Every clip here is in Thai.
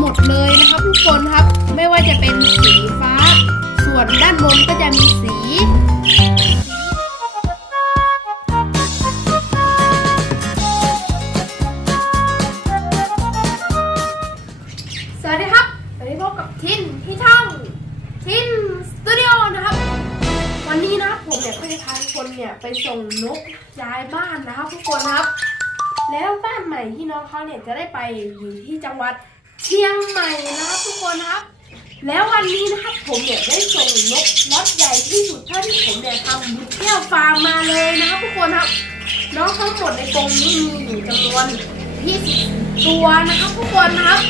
หมดเลยนะครับทุกคนครับ ไม่ว่าจะเป็นสีฟ้า ส่วนด้านบนก็จะมีสีสวัสดีครับวันนี้พบกับทินที่ช่องทินสตูดิโอนะครับ วันนี้นะครับผมเนี่ยก็จะพาทุกคนเนี่ยไปส่งนกย้ายบ้านนะครับทุกคนครับ แล้วบ้านใหม่ที่น้องเขาเนี่ยจะได้ไปอยู่ที่จังหวัด เชียงใหม่นะครับทุกคนครับ แล้ววันนี้นะครับผมเนี่ยได้ส่งนกล็อตใหญ่ที่สุดเท่าที่ผมเนี่ยทำบุญเที่ยวฟาร์มมาเลยนะครับทุกคนครับน้องทั้งหมดในกรงนี้มีอยู่จำนวน20ตัวนะครับทุกคนนะครับ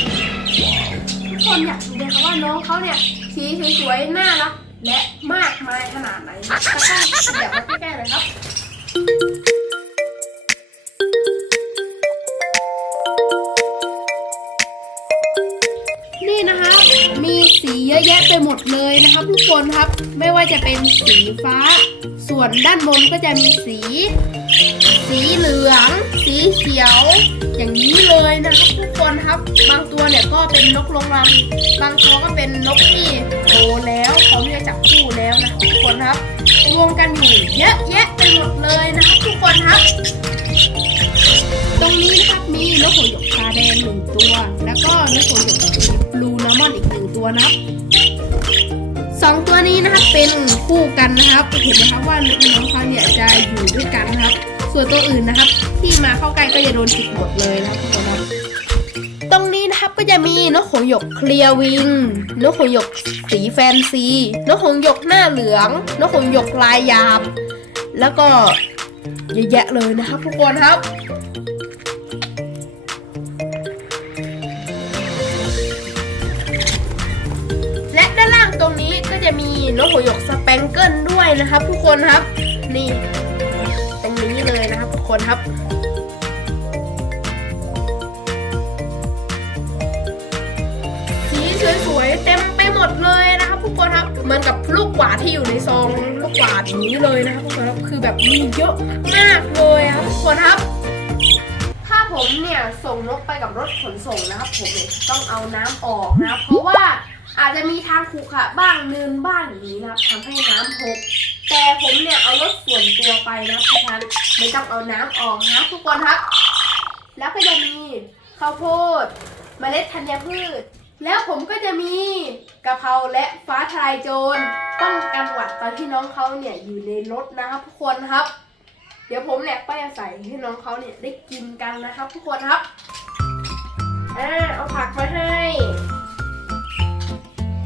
ทุกคนอยากดูไหมคะว่าน้องเขาเนี่ยสีสวยๆน่ารักและมากมายขนาดไหนก็ต้องขยับมาใกล้ๆเลยครับ มีสีเยอะแยะไปหมดเลยนะครับทุกคนครับไม่ว่าจะเป็นสีฟ้า ส่วนด้านบนก็จะมีสี สีเหลือง สีเขียว อย่างนี้เลยนะครับทุกคนครับ บางตัวเนี่ยก็เป็นนกลงรังบางตัวก็เป็นนกที่โตแล้วเขาที่จะจับคู่แล้วนะครับทุกคนครับรวมกันอยู่เยอะแยะไปหมดเลยนะครับทุกคนครับตรงนี้นะครับมีนกหัวหยกตาแดงหนึ่งตัว แล้วก็นกหัวหยกบลูนามอนอีกหนึ่ง ตัวนะครับสองตัวนี้นะครับเป็นคู่กันนะครับเห็นไหมครับว่าน้องเขาเนี่ยจะอยู่ด้วยกันนะครับ ส่วนตัวอื่นนะครับ ที่มาเข้าใกล้ก็จะโดนจิกหมดเลยนะครับทุกคนครับตรงนี้นะครับก็จะมีนกหงส์หยกเคลียร์วิงนกหงส์หยกสีแฟนซีนกหงส์หยกหน้าเหลืองนกหงส์หยกลายหยาบ แล้วก็เยอะแยะเลยนะครับทุกคนครับ จะมีนกหัวหยกสแปงเกิลด้วยนะครับ ทุกคนครับ นี่ตรงนี้เลยนะครับทุกคนครับสีสวยๆเต็มไปหมดเลยนะครับทุกคนครับเหมือนกับลูกกวาดที่อยู่ในซองลูกกวาดอย่างนี้เลยนะครับทุกคนครับคือแบบมีเยอะมากเลยครับทุกคนครับถ้าผมเนี่ยส่งนกไปกับรถขนส่งนะครับ ผมต้องเอาน้ำออกนะครับเพราะว่า อาจจะมีทางขรุขระบ้างเนินบ้างอย่างนี้นะครับทำให้น้ำหก แต่ผมเนี่ยเอารถส่วนตัวไปนะเพราะฉันไม่ต้องเอาน้ำออกนะทุกคนครับ แล้วก็จะมีข้าวโพดเมล็ดธัญพืช แล้วผมก็จะมีกะเพราและฟ้าทลายโจรป้องกันหวัดตอนที่น้องเขาเนี่ยอยู่ในรถนะครับทุกคนครับ เดี๋ยวผมเนี่ยก็จะใส่ให้น้องเขาเนี่ยได้กินกันนะครับ ทุกคนครับอ่าเอาผักมาให้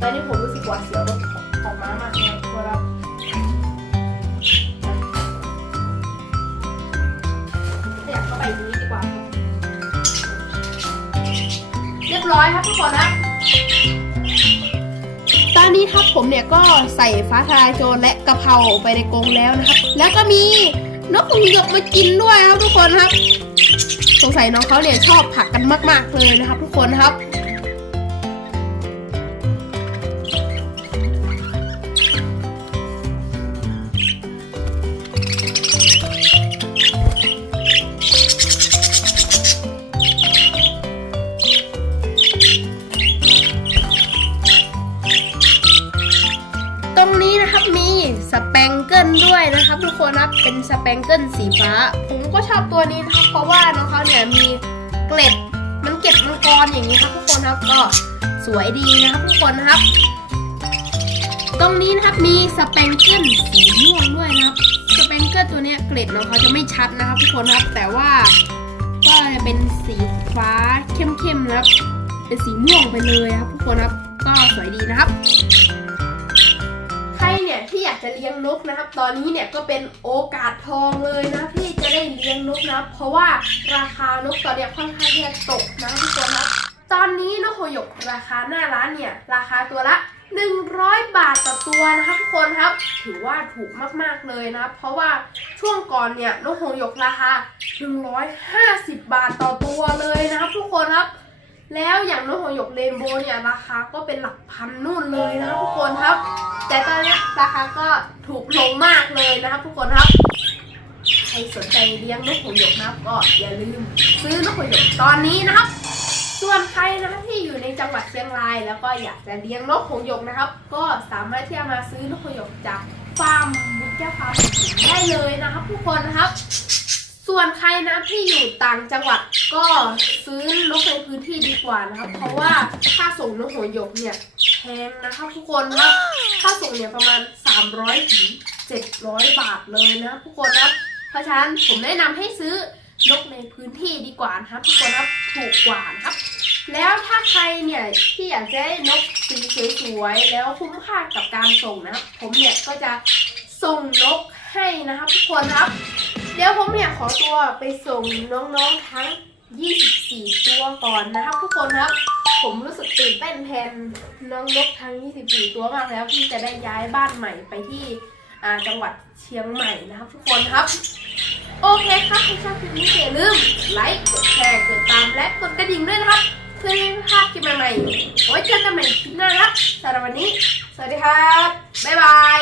ตอนนี้ผมรู้สึกหวาดเสียวของม้ามากเลยทุกคนครับขยับเข้าไปอย่างนี้ดีกว่า เรียบร้อยครับทุกคนนะตอนนี้ครับผมเนี่ยก็ใส่ฟ้าทลายโจรและกะเพราไปในกรงแล้วนะครับ แล้วก็มีนกหงส์หยกมากินด้วยครับทุกคนครับ สงสัยน้องเขาเนี่ยชอบผักกันมาก ๆเลยนะครับ ทุกคนครับ ด้วยนะครับทุกคนครับเป็นสแปงเกิลสีฟ้า ผมก็ชอบตัวนี้นะครับเพราะว่าน้องเขาเนี่ยมีเกล็ดมันเก็บมังกรอย่างนี้ครับทุกคนครับก็สวยดีนะครับทุกคนครับ ตรงนี้นะครับมีสแปงเกิลสีม่วงด้วยนะครับสแปงเกิลตัวเนี้ยเกล็ดน้องเขาจะไม่ชัดนะครับ ทุกคนครับแต่ว่าก็จะเป็นสีฟ้าเข้มๆนะครับเป็นสีม่วงไปเลยครับทุกคนครับก็สวยดีนะครับ เนี่ยที่อยากจะเลี้ยงนกนะครับ ตอนนี้เนี่ยก็เป็นโอกาสทองเลยนะที่จะได้เลี้ยงนกนะเพราะว่าราคานกตอนเนี้ยค่อนข้างที่จะตกนะทุกคนนะตอนนี้นกโหยกราคาหน้าร้านเนี่ยราคาตัวละ 100 บาทต่อตัวนะครับทุกคนครับ ถือว่าถูกมากๆเลยนะเพราะว่าช่วงก่อนเนี่ยนกโหยกราคา 150 บาทต่อตัวเลยนะครับทุกคนครับ แล้วอย่างนกหัวหยกเรนโบว์เนี่ยราคาก็เป็นหลักพันนู่นเลยนะครับทุกคนครับ แต่ตอนนี้ราคาก็ถูกลงมากเลยนะครับทุกคนครับใครสนใจเลี้ยงนกหัวหยกนะครับก็อย่าลืมซื้อนกหัวหยกตอนนี้นะครับ ส่วนใครนะคะที่อยู่ในจังหวัดเชียงราย แล้วก็อยากจะเลี้ยงนกหงส์หยกนะครับ ก็สามารถที่จะมาซื้อนกหงส์หยกจากฟาร์มบุกแก้วฟาร์มได้เลยนะครับทุกคนนะครับ ส่วนใครนะที่อยู่ต่างจังหวัดก็ซื้อนกในพื้นที่ดีกว่านะครับ เพราะว่าค่าส่งนกหัวหยกเนี่ยแพงนะครับทุกคนครับค่าส่งเนี่ยประมาณ 300ถึง700 บาทเลยนะทุกคนครับเพราะฉะนั้นผมแนะนำให้ซื้อนกในพื้นที่ดีกว่านะครับ ทุกคนครับถูกกว่านะครับ แล้วถ้าใครเนี่ยที่อยากจะได้นกสีสวยๆแล้วคุ้มค่ากับการส่งนะครับผมเนี่ยก็จะส่งนกให้นะครับ ทุกคนครับ เดี๋ยวผมเนี่ยขอตัวไปส่งน้องๆทั้ง 24 ตัวก่อนนะครับทุกคนครับ ผมรู้สึกตื่นเต้นแทนน้องนกทั้ง 24 ตัวมากแล้วที่จะได้ย้ายบ้านใหม่ไปที่จังหวัดเชียงใหม่นะครับทุกคนครับ โอเคครับถ้าชอบคลิปนี้อย่าลืมไลค์กดแชร์กดตามและกดกระดิ่งด้วยนะครับเพื่อไม่ให้พลาดคลิปใหม่ๆไว้เจอกันใหม่คลิปหน้าครับสำหรับวันนี้ สวัสดีครับ บ๊ายบาย